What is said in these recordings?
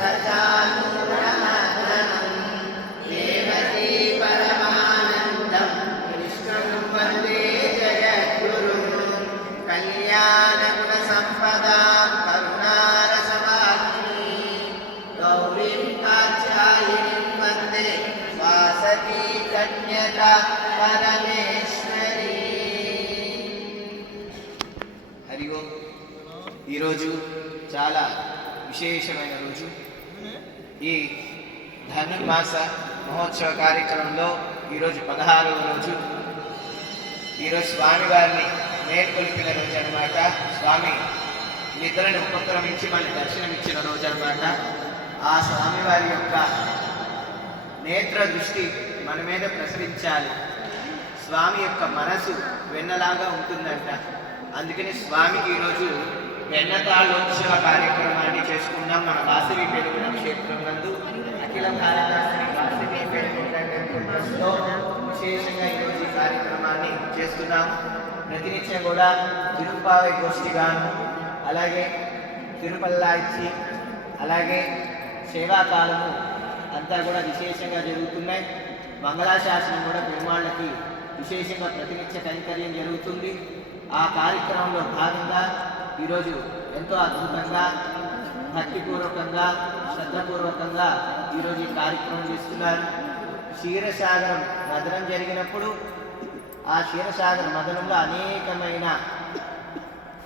సచానూరమర్దనం దేవకీ పరమానందం కృష్ణం వందే జగద్గురుం కళ్యాణగుణ సంపదాం కరుణారసవాహినీ గౌరీం కాత్యాయనీం వందే వాసవీ కన్యకా పరమేశ్వరీ. హరి ఓం. ఈరోజు చాలా విశేషమైన రోజు. ఈ ధనుర్మాస మహోత్సవ కార్యక్రమంలో ఈరోజు 16వ రోజు. ఈరోజు స్వామివారిని మేల్కొలిపిన రోజు అనమాట. స్వామి నిద్రను ఉపక్రమించి మళ్ళీ దర్శనమిచ్చిన రోజు అనమాట. ఆ స్వామివారి యొక్క నేత్ర దృష్టి మన మీద ప్రసరించాలి. స్వామి యొక్క మనసు వెన్నలాగా ఉంటుందంట. అందుకని స్వామికి ఈరోజు వెన్నతాళోత్సవ కార్యక్రమాన్ని చేసుకున్నాం. మన వాసవి పెరుగున క్షేత్రం నందు అఖిల భారతాశ్రీ వాసవి పెరుగున టెంపుల్లో విశేషంగా ఈరోజు ఈ కార్యక్రమాన్ని చేస్తున్నాం. ప్రతినిత్యం కూడా తిరుప్పావై గోష్ఠిగాను, అలాగే తిరుపల్లాయిచ్చి, అలాగే సేవాకాలము అంతా కూడా విశేషంగా జరుగుతున్నాయి. మంగళాశాసనం కూడా పెరుమాళ్ళకి విశేషంగా ప్రతినిత్య కైంకర్యం జరుగుతుంది. ఆ కార్యక్రమంలో భాగంగా ఈరోజు ఎంతో అద్భుతంగా, భక్తిపూర్వకంగా, శ్రద్ధపూర్వకంగా ఈరోజు ఈ కార్యక్రమం చేస్తున్నారు. క్షీరసాగరం మదనం జరిగినప్పుడు ఆ క్షీరసాగర మదనంలో అనేకమైన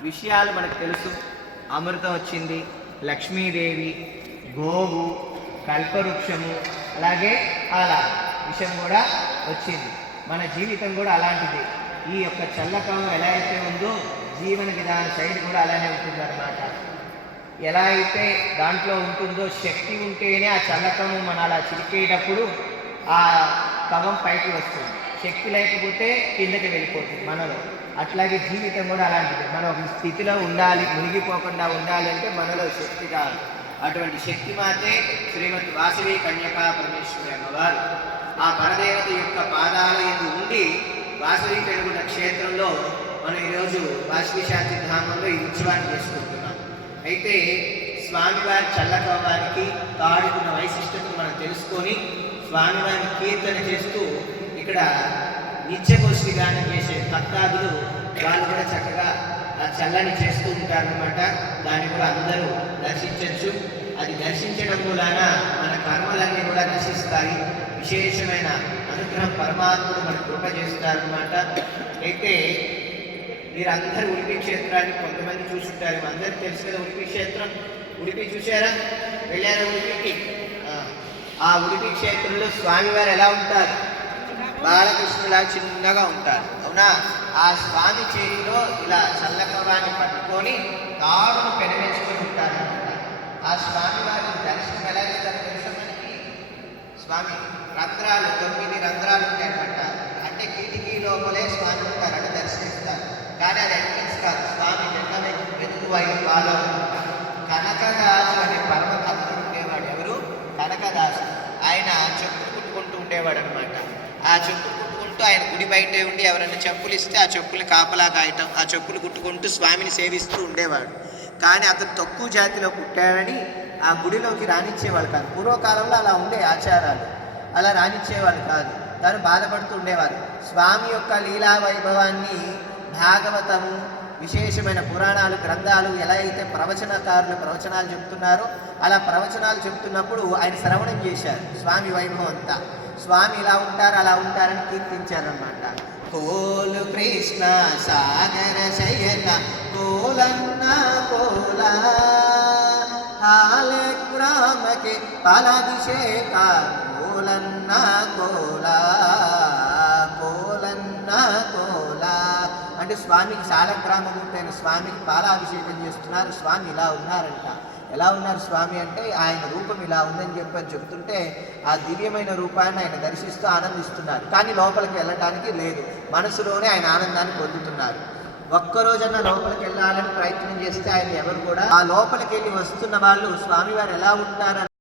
విషయాలు మనకు తెలుసు. అమృతం వచ్చింది, లక్ష్మీదేవి, గోవు, కల్పవృక్షము, అలాగే అలా విషయం కూడా వచ్చింది. మన జీవితం కూడా అలాంటిది. ఈ యొక్క చల్లకం ఎలా అయితే ఉందో జీవన విధాన శైలి కూడా అలానే ఉంటుందన్నమాట. ఎలా అయితే దాంట్లో ఉంటుందో శక్తి ఉంటేనే ఆ చల్లకము మన అలా చిరికేటప్పుడు ఆ కవం పైకి వస్తుంది. శక్తి లేకపోతే కిందకి వెళ్ళిపోతుంది మనలో. అట్లాగే జీవితం కూడా అలాంటిది. మనం ఒక స్థితిలో ఉండాలి, మునిగిపోకుండా ఉండాలి అంటే మనలో శక్తి కావాలి. అటువంటి శక్తి మాతే శ్రీమతి వాసవి కన్యకా పరమేశ్వరి అమ్మవారు. ఆ పరదేవత యొక్క పాదాల యందు ఉండి వాసవి పెరుగున క్షేత్రంలో మనం ఈరోజు వాసవి శాంతి ధామంలో ఈ ఉత్సవాన్ని చేసుకుంటున్నాం. అయితే స్వామివారి చల్లకవ్వానికి తాడుకున్న వైశిష్టతను మనం తెలుసుకొని స్వామివారిని కీర్తన చేస్తూ ఇక్కడ నిత్యగోష్ఠి గానం చేసే భక్తాదులు వాళ్ళు కూడా చక్కగా ఆ చల్లని చేస్తూ ఉంటారనమాట. దాన్ని కూడా అందరూ దర్శించవచ్చు. అది దర్శించడం మూలాన మన కర్మలన్నీ కూడా నశిస్తాయి. విశేషమైన అనుగ్రహం పరమాత్ముడు మనకు కృప చేస్తారనమాట. అయితే మీరందరూ ఉడిపి క్షేత్రాన్ని కొంతమంది చూసుంటారు. అందరికీ తెలుసు కదా ఉడిపి క్షేత్రం. ఉడిపి చూసారా? వెళ్ళారా ఉడిపికి? ఆ ఉడిపి క్షేత్రంలో స్వామివారు ఎలా ఉంటారు? బాలకృష్ణులా చిన్నగా ఉంటారు, అవునా? ఆ స్వామి చేతిలో ఇలా చల్లకవాన్ని పట్టుకొని తాడును పెనవేసుకొని ఉంటారనమాట. ఆ స్వామివారి దర్శనం ఎలా ఇస్తారు తెలుసా మనకి? స్వామి రంధ్రాలు 9 రంధ్రాలు ఉంటాయన్నమాట. అంటే కిటికీ లోపలే స్వామి ఉంటారు, అంటే దర్శనిస్తారు. కానీ అది ఎంట్రెన్స్ కాదు. స్వామి వెనుకవైపు బాగా కనకదాసు అనే పరమ భక్తుడు ఉండేవాడు. ఎవరు? కనకదాసు. ఆయన చెప్పులు కుట్టుకుంటూ ఉండేవాడు అనమాట. ఆ చెప్పులు కుట్టుకుంటూ ఆయన గుడి బయటే ఉండి ఎవరైనా చెప్పులు ఇస్తే ఆ చెప్పులు కాపలా కాయటం, ఆ చెప్పులు కుట్టుకుంటూ స్వామిని సేవిస్తూ ఉండేవాడు. కానీ అతను తక్కువ జాతిలో పుట్టాడని ఆ గుడిలోకి రానిచ్చేవాళ్ళు కాదు. పూర్వకాలంలో అలా ఉండే ఆచారాలు, అలా రానిచ్చేవాళ్ళు కాదు. తను బాధపడుతూ ఉండేవారు. స్వామి యొక్క లీలా వైభవాన్ని భాగవతము, విశేషమైన పురాణాలు, గ్రంథాలు ఎలా అయితే ప్రవచనకారులు ప్రవచనాలు చెప్తున్నారో అలా ప్రవచనాలు చెప్తున్నప్పుడు ఆయన శ్రవణం చేశారు స్వామి వైభవం అంతా. స్వామి ఇలా ఉంటారు, అలా ఉంటారని కీర్తించారనమాట. కోలు కృష్ణ సాగర శయన కోలన్న కోలా హాలే గ్రామకి పాలాభిషేక కోలన్న కోలా కోలన్న కోలా అంటే స్వామికి శాలగ్రామం ఉంటైన స్వామికి పాలాభిషేకం చేస్తున్నారు. స్వామి ఇలా ఉన్నారంట. ఎలా ఉన్నారు స్వామి అంటే ఆయన రూపం ఇలా ఉందని చెప్తుంటే ఆ దివ్యమైన రూపాన్ని ఆయన దర్శిస్తూ ఆనందిస్తున్నారు. కానీ లోపలికి వెళ్ళటానికి లేదు, మనసులోనే ఆయన ఆనందాన్ని పొందుతున్నారు. ఒక్కరోజన్నా లోపలికి వెళ్ళాలని ప్రయత్నం చేస్తే ఆయన ఎవరు కూడా ఆ లోపలికి వెళ్ళి వస్తున్న వాళ్ళు స్వామివారు ఎలా ఉంటారని